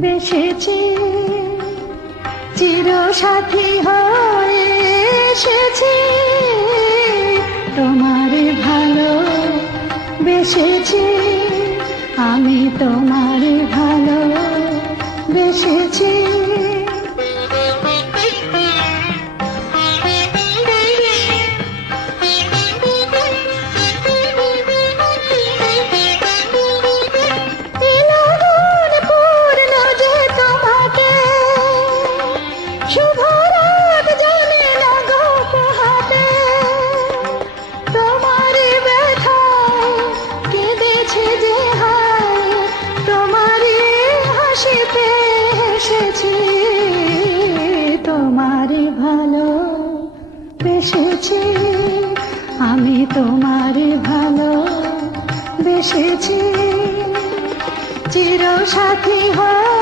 বেসেছি, চিরসাথী হয়ে এসেছি, তোমার ভালো বেসেছি, আমি তোমার ভালো বেসেছি। তোমারে ভালো বেসেছি, আমি তোমারে ভালো বেসেছি, চিরসাথী হয়।